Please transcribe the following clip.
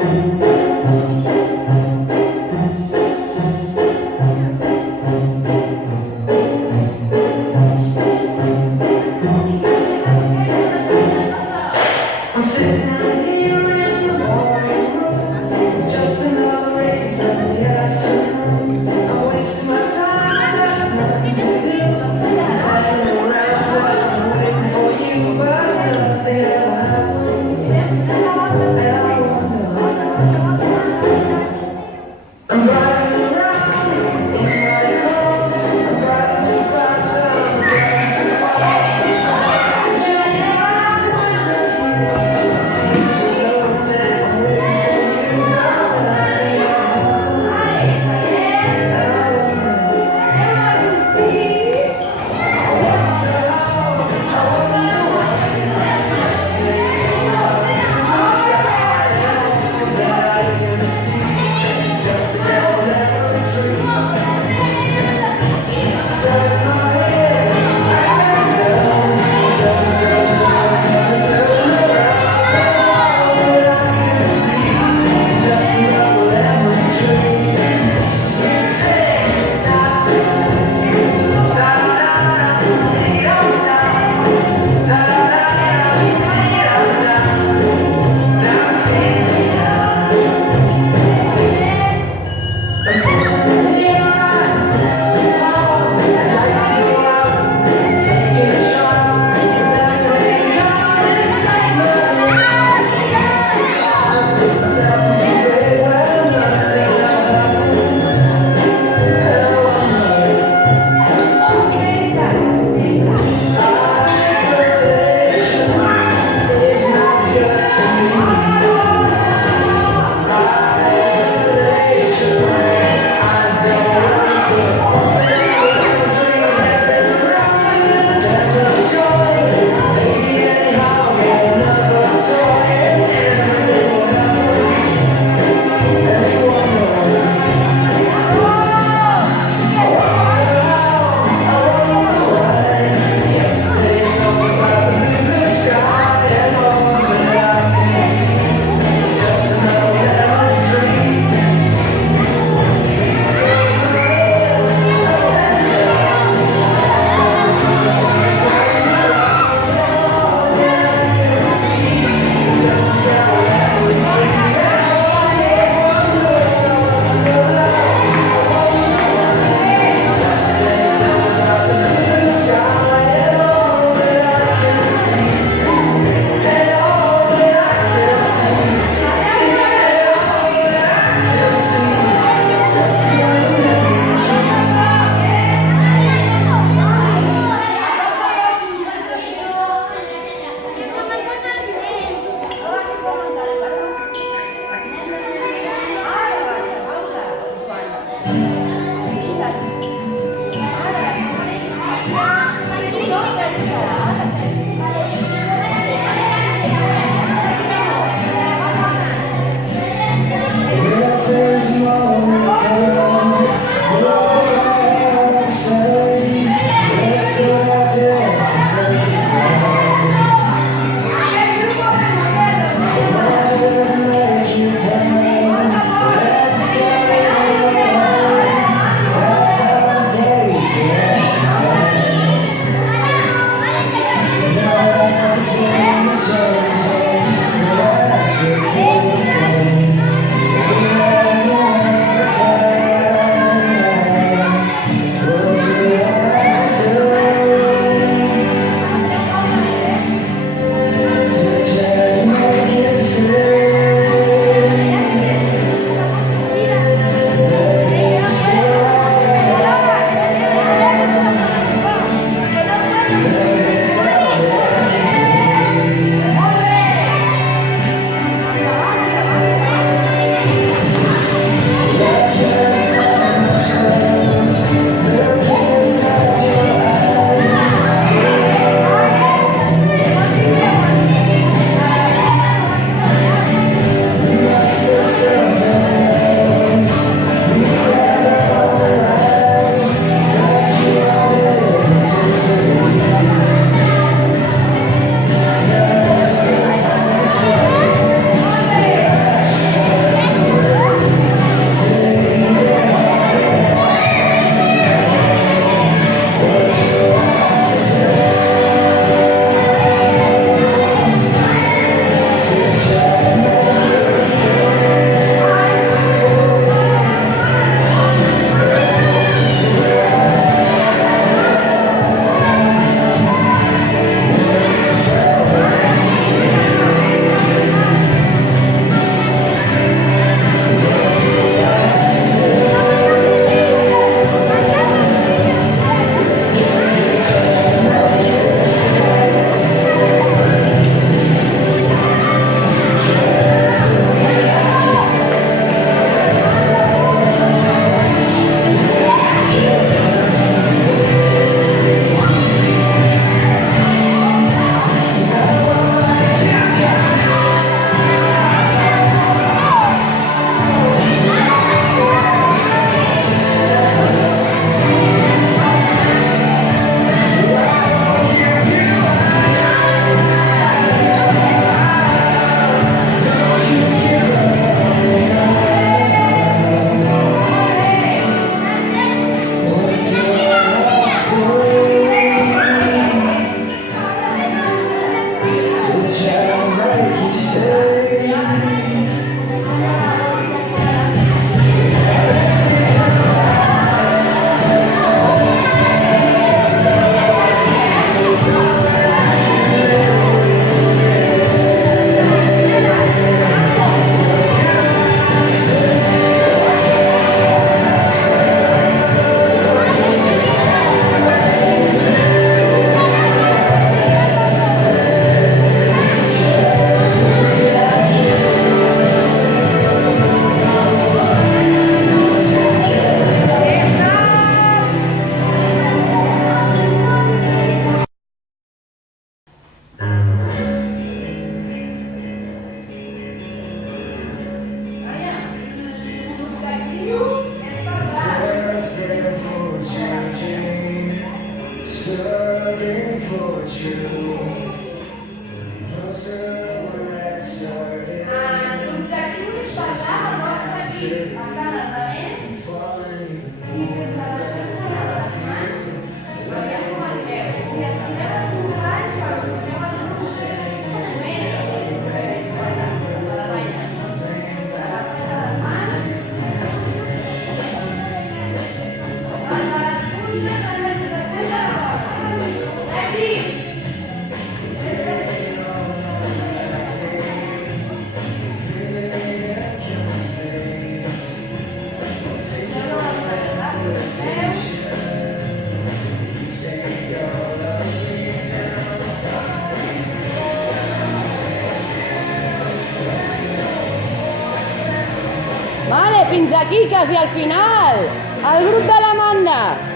I'm sitting out here in the boring room. It's just another rainy Sunday afternoon. I'm wasting my time, I got nothing to do. I'm around, but I'm waiting for you, but nothing ever happens. And I wonder. I'm driving around in my car. I'm driving too fast, I'm driving too far. To change my point of view. I feel so low that I'm waiting for you, but nothing ever happens. And L'objectiu és passar el nostre equip. Per tant, els altres, i sense deixar-se de les mans, veiem com arribeu. Si estimeu els companys, que els doneu els grups, Vale, fins aquí, quasi al final. El grup de l'Amanda.